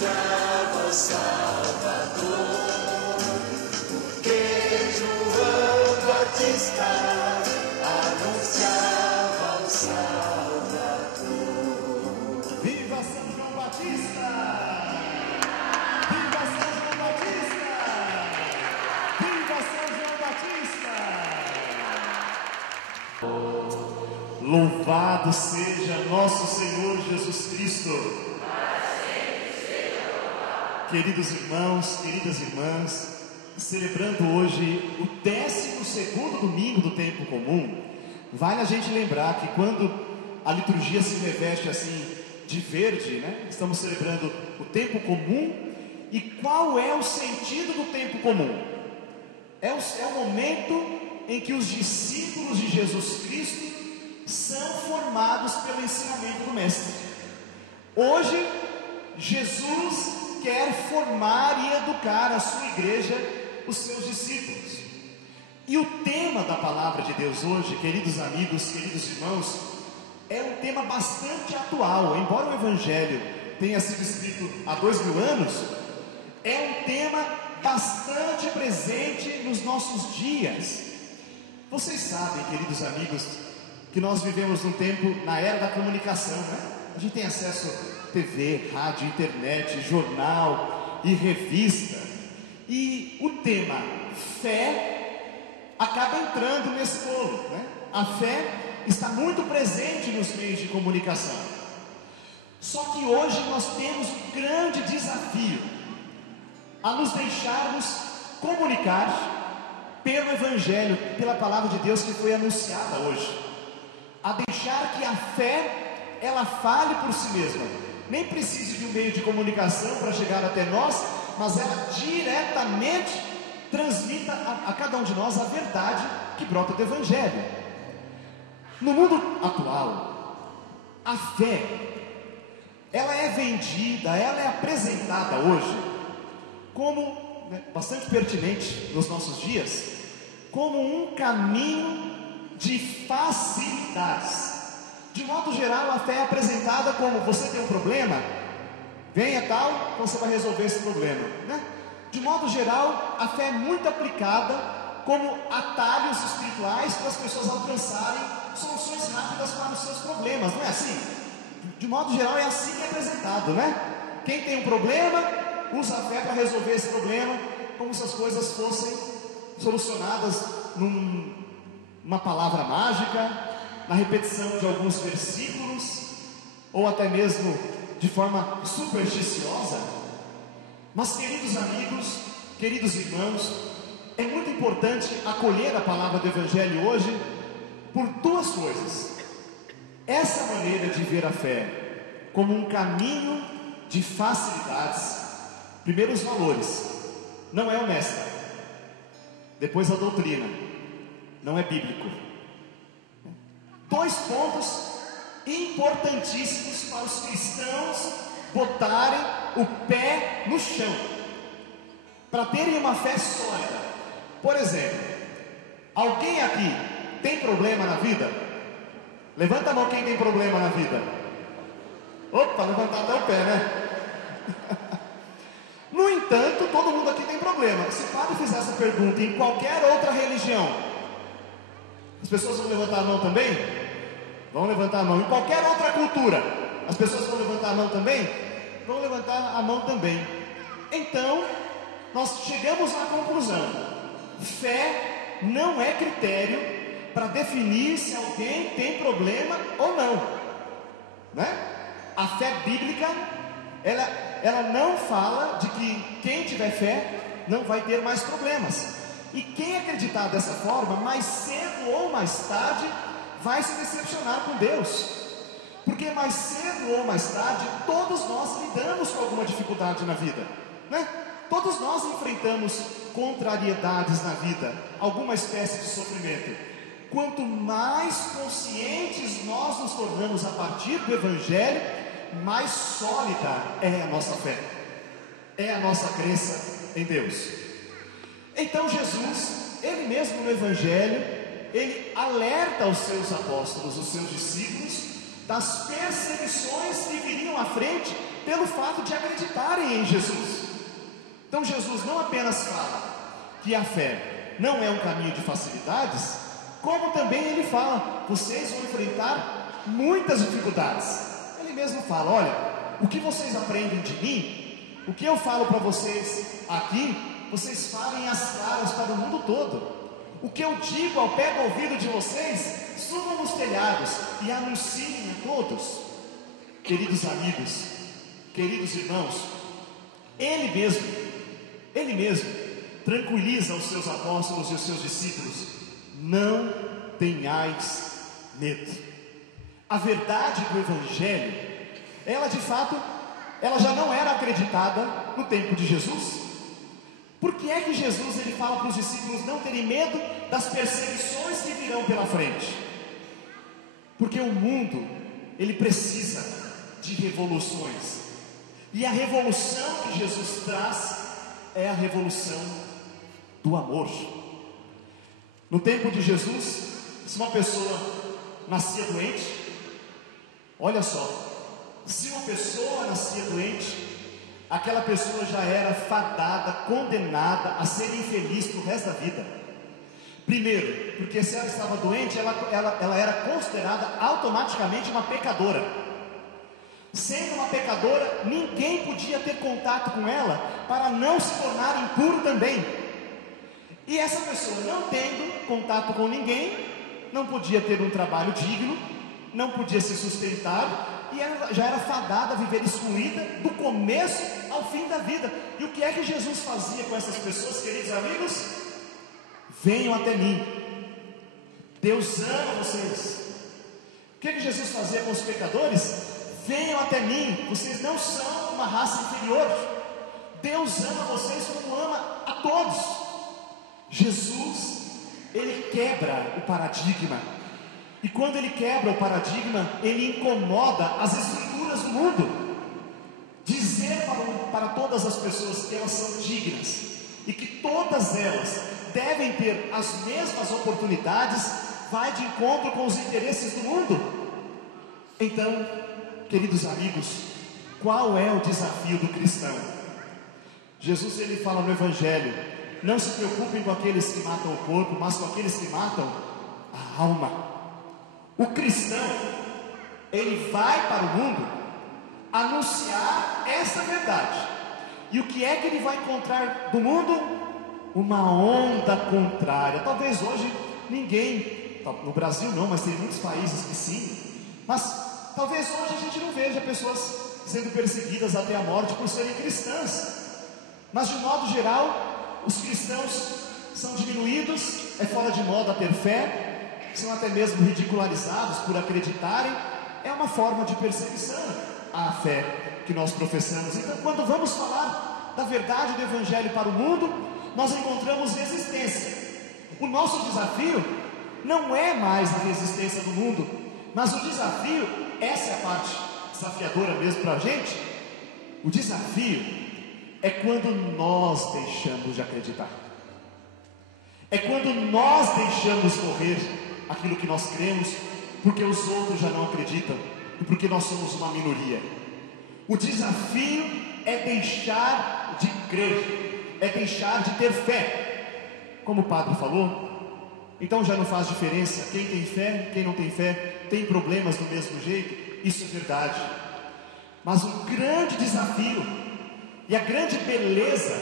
anunciava o Salvador, que João Batista anunciava o Salvador. Viva São João Batista! Viva São João Batista! Viva São João Batista! Louvado seja nosso Senhor Jesus Cristo! Queridos irmãos, queridas irmãs, celebrando hoje o 12º domingo do tempo comum, vale a gente lembrar que quando a liturgia se reveste assim de verde, né? Estamos celebrando o tempo comum. E qual é o sentido do tempo comum? É o momento em que os discípulos de Jesus Cristo são formados pelo ensinamento do Mestre. Hoje, Jesus quer formar e educar a sua igreja, os seus discípulos. E o tema da palavra de Deus hoje, queridos amigos, queridos irmãos, é um tema bastante atual. Embora o Evangelho tenha sido escrito há 2000 anos, é um tema bastante presente nos nossos dias. Vocês sabem, queridos amigos, que nós vivemos num tempo, na era da comunicação, né? A gente tem acesso a TV, rádio, internet, jornal e revista. E o tema fé acaba entrando nesse bolo, né? A fé está muito presente nos meios de comunicação. Só que hoje nós temos um grande desafio a nos deixarmos comunicar pelo Evangelho, pela palavra de Deus que foi anunciada hoje. A deixar que a fé, ela fale por si mesma. Nem precise de um meio de comunicação para chegar até nós, mas ela diretamente transmita a cada um de nós a verdade que brota do Evangelho. No mundo atual, a fé, ela é vendida, ela é apresentada hoje como, bastante pertinente nos nossos dias, como um caminho de facilidades. De modo geral, a fé é apresentada como: você tem um problema, venha tal, você vai resolver esse problema, né? De modo geral, a fé é muito aplicada como atalhos espirituais para as pessoas alcançarem soluções rápidas para os seus problemas, não é assim? De modo geral, é assim que é apresentado, né? Quem tem um problema, usa a fé para resolver esse problema, como se as coisas fossem solucionadas numa palavra mágica, na repetição de alguns versículos, ou até mesmo de forma supersticiosa. Mas, queridos amigos, queridos irmãos, é muito importante acolher a palavra do Evangelho hoje por duas coisas. Essa maneira de ver a fé como um caminho de facilidades. Primeiro, os valores. Não é honesta. Depois, a doutrina. Não é bíblico. Dois pontos importantíssimos para os cristãos botarem o pé no chão, para terem uma fé sólida. Por exemplo, alguém aqui tem problema na vida? Levanta a mão quem tem problema na vida. Opa, levantar até o pé, né? No entanto, todo mundo aqui tem problema. Se o padre fizer essa pergunta em qualquer outra religião, as pessoas vão levantar a mão também? Vão levantar a mão. Em qualquer outra cultura, as pessoas vão levantar a mão também? Vão levantar a mão também. Então, nós chegamos à conclusão: fé não é critério para definir se alguém tem problema ou não, né? A fé bíblica, ela não fala de que quem tiver fé não vai ter mais problemas. E quem acreditar dessa forma, mais cedo ou mais tarde, vai se decepcionar com Deus. Porque mais cedo ou mais tarde, todos nós lidamos com alguma dificuldade na vida, né? Todos nós enfrentamos contrariedades na vida, alguma espécie de sofrimento. Quanto mais conscientes nós nos tornamos a partir do Evangelho, mais sólida é a nossa fé, é a nossa crença em Deus. Então Jesus, Ele mesmo no Evangelho, Ele alerta os seus apóstolos, os seus discípulos, das perseguições que viriam à frente pelo fato de acreditarem em Jesus. Então Jesus não apenas fala que a fé não é um caminho de facilidades, como também ele fala: vocês vão enfrentar muitas dificuldades. Ele mesmo fala: olha, o que vocês aprendem de mim, o que eu falo para vocês aqui, vocês falem as caras para o mundo todo. O que eu digo ao pé do ouvido de vocês, subam nos telhados e anunciem a todos. Queridos amigos, queridos irmãos, Ele mesmo tranquiliza os seus apóstolos e os seus discípulos: não tenhais medo. A verdade do Evangelho, ela de fato, ela já não era acreditada no tempo de Jesus. Por que é que Jesus ele fala para os discípulos não terem medo das perseguições que virão pela frente? Porque o mundo, ele precisa de revoluções. E a revolução que Jesus traz é a revolução do amor. No tempo de Jesus, se uma pessoa nascia doente, olha só, se uma pessoa nascia doente, aquela pessoa já era fadada, condenada a ser infeliz para o resto da vida. Primeiro, porque se ela estava doente, ela era considerada automaticamente uma pecadora. Sendo uma pecadora, ninguém podia ter contato com ela para não se tornar impuro também. E essa pessoa, não tendo contato com ninguém, não podia ter um trabalho digno, não podia se sustentar, e ela já era fadada a viver excluída do começo ao fim da vida. E o que é que Jesus fazia com essas pessoas, queridos amigos? Venham até mim, Deus ama vocês. O que é que Jesus fazia com os pecadores? Venham até mim, vocês não são uma raça inferior, Deus ama vocês como ama a todos. Jesus, ele quebra o paradigma. E quando ele quebra o paradigma, ele incomoda as estruturas do mundo. Dizer para todas as pessoas que elas são dignas e que todas elas devem ter as mesmas oportunidades, vai de encontro com os interesses do mundo. Então, queridos amigos, qual é o desafio do cristão? Jesus ele fala no Evangelho: não se preocupem com aqueles que matam o corpo, mas com aqueles que matam a alma. O cristão, ele vai para o mundo anunciar essa verdade. E o que é que ele vai encontrar do mundo? Uma onda contrária. Talvez hoje ninguém, no Brasil não, mas tem muitos países que sim, mas talvez hoje a gente não veja pessoas sendo perseguidas até a morte por serem cristãs. Mas de modo geral, os cristãos são diminuídos, é fora de moda ter fé, são até mesmo ridicularizados por acreditarem. É uma forma de perseguição à fé que nós professamos. Então, quando vamos falar da verdade do Evangelho para o mundo, nós encontramos resistência. O nosso desafio não é mais a resistência do mundo, mas o desafio, essa é a parte desafiadora mesmo para a gente, o desafio é quando nós deixamos de acreditar. É quando nós deixamos morrer aquilo que nós cremos, porque os outros já não acreditam e porque nós somos uma minoria. O desafio é deixar de crer, é deixar de ter fé. Como o padre falou, então já não faz diferença quem tem fé, quem não tem fé, tem problemas do mesmo jeito, isso é verdade. Mas o grande desafio e a grande beleza,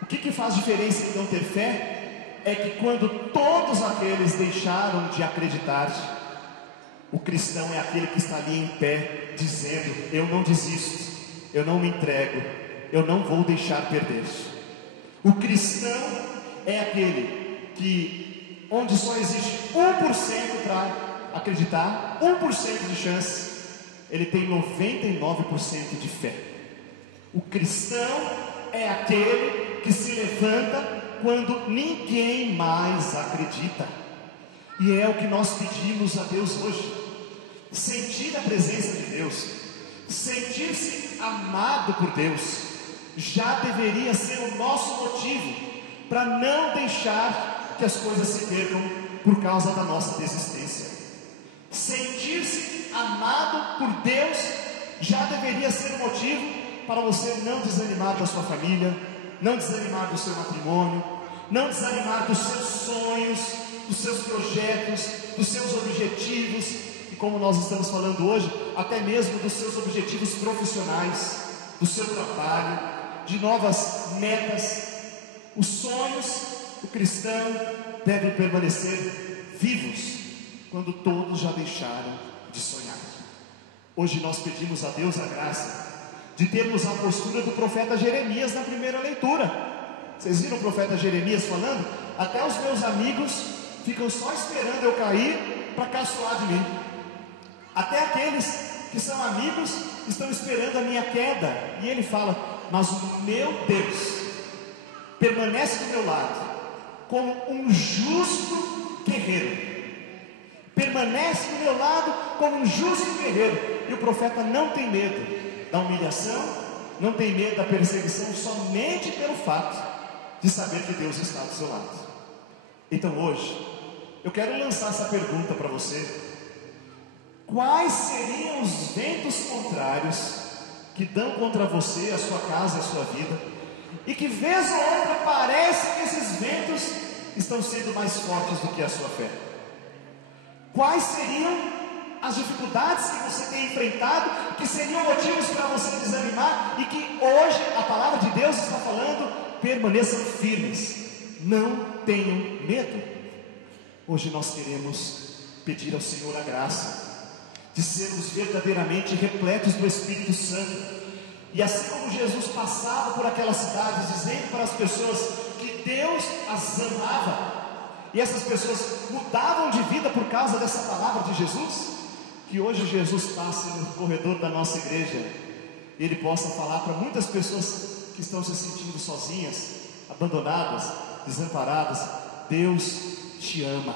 o que faz diferença então ter fé? É que quando todos aqueles deixaram de acreditar, o cristão é aquele que está ali em pé, dizendo: eu não desisto, eu não me entrego, eu não vou deixar perder. O cristão é aquele que, onde só existe 1% para acreditar, 1% de chance, ele tem 99% de fé. O cristão é aquele que se levanta quando ninguém mais acredita. E é o que nós pedimos a Deus hoje: sentir a presença de Deus, sentir-se amado por Deus, já deveria ser o nosso motivo para não deixar que as coisas se percam por causa da nossa desistência. Sentir-se amado por Deus já deveria ser um motivo para você não desanimar da sua família, não desanimar do seu matrimônio, não desanimar dos seus sonhos, dos seus projetos, dos seus objetivos, e como nós estamos falando hoje, até mesmo dos seus objetivos profissionais, do seu trabalho, de novas metas. Os sonhos do cristão devem permanecer vivos quando todos já deixaram de sonhar. Hoje nós pedimos a Deus a graça de termos a postura do profeta Jeremias na primeira leitura. Vocês viram o profeta Jeremias falando? Até os meus amigos ficam só esperando eu cair para caçoar de mim. Até aqueles que são amigos estão esperando a minha queda. E ele fala: mas o meu Deus permanece do meu lado como um justo guerreiro. Permanece do meu lado como um justo guerreiro. E o profeta não tem medo da humilhação, não tem medo da perseguição, somente pelo fato de saber que Deus está do seu lado. Então hoje eu quero lançar essa pergunta para você: quais seriam os ventos contrários que dão contra você, a sua casa, a sua vida, e que vez ou outra parece que esses ventos estão sendo mais fortes do que a sua fé? Quais seriam as dificuldades que você tem enfrentado, que seriam motivos para você desanimar, e que hoje a palavra de Deus está falando: permaneçam firmes, não tenham medo. Hoje nós queremos pedir ao Senhor a graça de sermos verdadeiramente repletos do Espírito Santo. E assim como Jesus passava por aquelas cidades dizendo para as pessoas que Deus as amava, e essas pessoas mudavam de vida por causa dessa palavra de Jesus, que hoje Jesus passe no corredor da nossa igreja e Ele possa falar para muitas pessoas que estão se sentindo sozinhas, abandonadas, desamparadas: Deus te ama.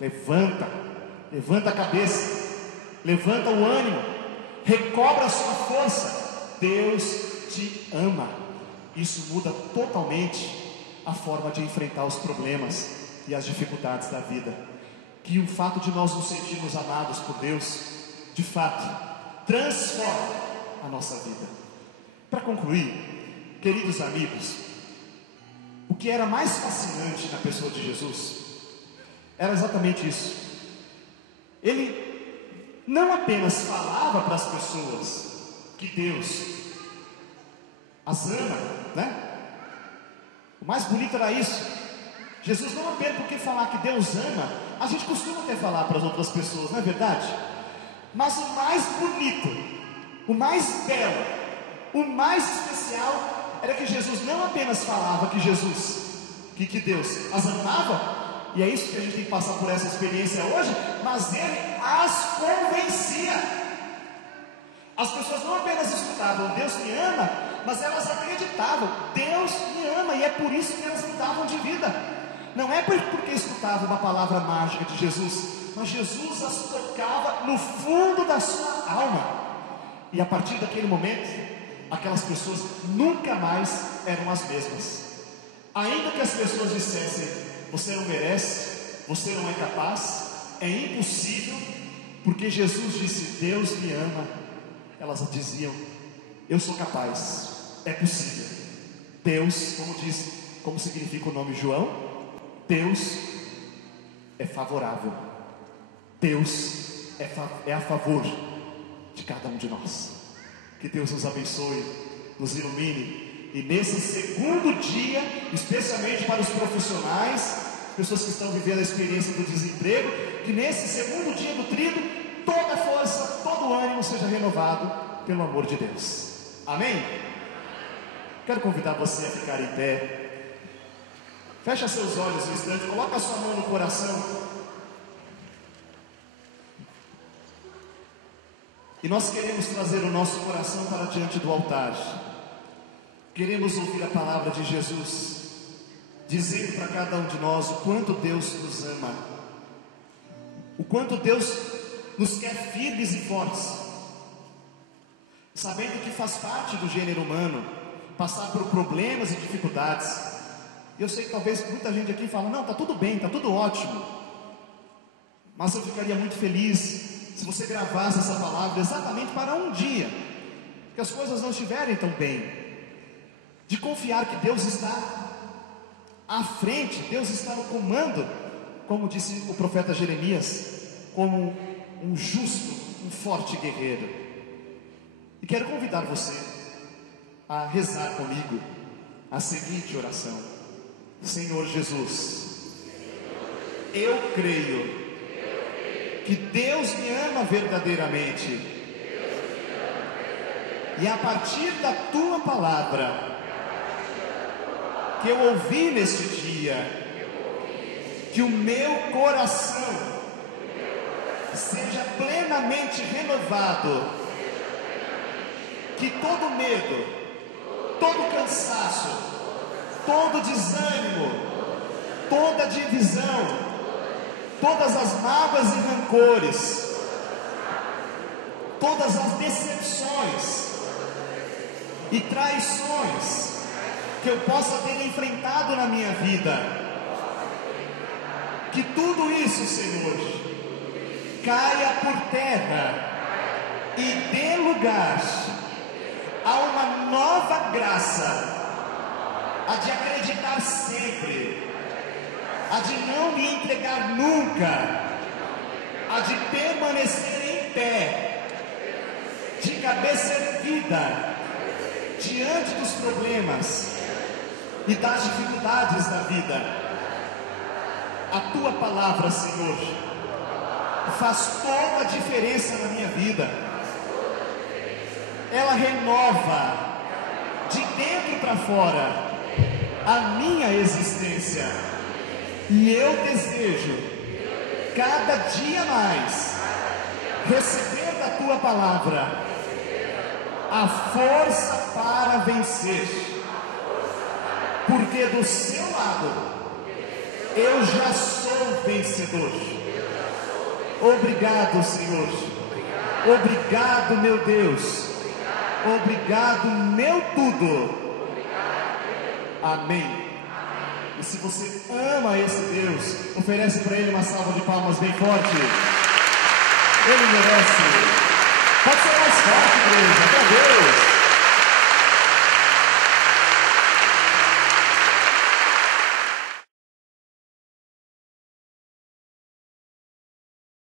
Levanta a cabeça, levanta o ânimo, recobra a sua força. Deus te ama. Isso muda totalmente a forma de enfrentar os problemas e as dificuldades da vida. Que o fato de nós nos sentirmos amados por Deus, de fato, transforma a nossa vida. Para concluir, queridos amigos, o que era mais fascinante na pessoa de Jesus era exatamente isso. Ele não apenas falava para as pessoas que Deus as ama, né? O mais bonito era isso. Jesus não apenas porque falar que Deus ama, a gente costuma até falar para as outras pessoas, não é verdade? Mas o mais bonito, o mais belo, o mais especial era que Jesus não apenas falava que Deus as amava, e é isso que a gente tem que passar por essa experiência hoje, mas Ele as convencia. As pessoas não apenas escutavam Deus me ama, mas elas acreditavam: Deus me ama, e é por isso que elas mudavam de vida. Não é porque escutavam uma palavra mágica de Jesus, mas Jesus as tocava no fundo da sua alma. E a partir daquele momento, aquelas pessoas nunca mais eram as mesmas. Ainda que as pessoas dissessem: você não merece, você não é capaz, é impossível, porque Jesus disse: Deus me ama, elas diziam: eu sou capaz, é possível. Deus, como significa o nome João, Deus é favorável. Deus é a favor de cada um de nós. Que Deus nos abençoe, nos ilumine, e nesse segundo dia, especialmente para os profissionais, pessoas que estão vivendo a experiência do desemprego, que nesse segundo dia do trido, toda a força, todo o ânimo seja renovado pelo amor de Deus. Amém? Quero convidar você a ficar em pé. Fecha seus olhos um instante, coloca a sua mão no coração. E nós queremos trazer o nosso coração para diante do altar. Queremos ouvir a palavra de Jesus, dizendo para cada um de nós o quanto Deus nos ama, o quanto Deus nos quer firmes e fortes, sabendo que faz parte do gênero humano passar por problemas e dificuldades. Eu sei que talvez muita gente aqui fala: não, está tudo bem, está tudo ótimo. Mas eu ficaria muito feliz se você gravasse essa palavra exatamente para um dia, que as coisas não estiverem tão bem, de confiar que Deus está à frente, Deus está no comando, como disse o profeta Jeremias, como um justo, um forte guerreiro. E quero convidar você a rezar comigo a seguinte oração: Senhor Jesus, eu creio que Deus me ama verdadeiramente, e a partir da tua palavra que eu ouvi neste dia, que o meu coração seja plenamente renovado, que todo medo, todo cansaço, todo desânimo, toda divisão, todas as mágoas e rancores, todas as decepções e traições que eu possa ter enfrentado na minha vida, que tudo isso, Senhor, caia por terra e dê lugar a uma nova graça, a de acreditar sempre, a de não me entregar nunca, a de permanecer em pé, de cabeça erguida, diante dos problemas e das dificuldades da vida. A tua palavra, Senhor, faz toda a diferença na minha vida. Ela renova de dentro para fora a minha existência, e eu desejo cada dia mais receber da tua palavra a força para vencer, porque do seu lado eu já sou vencedor. Obrigado, Senhor. Obrigado, meu Deus. Obrigado, meu tudo. Amém. E se você ama esse Deus, oferece para Ele uma salva de palmas bem forte. Ele merece. Pode ser mais forte, igreja. Meu Deus.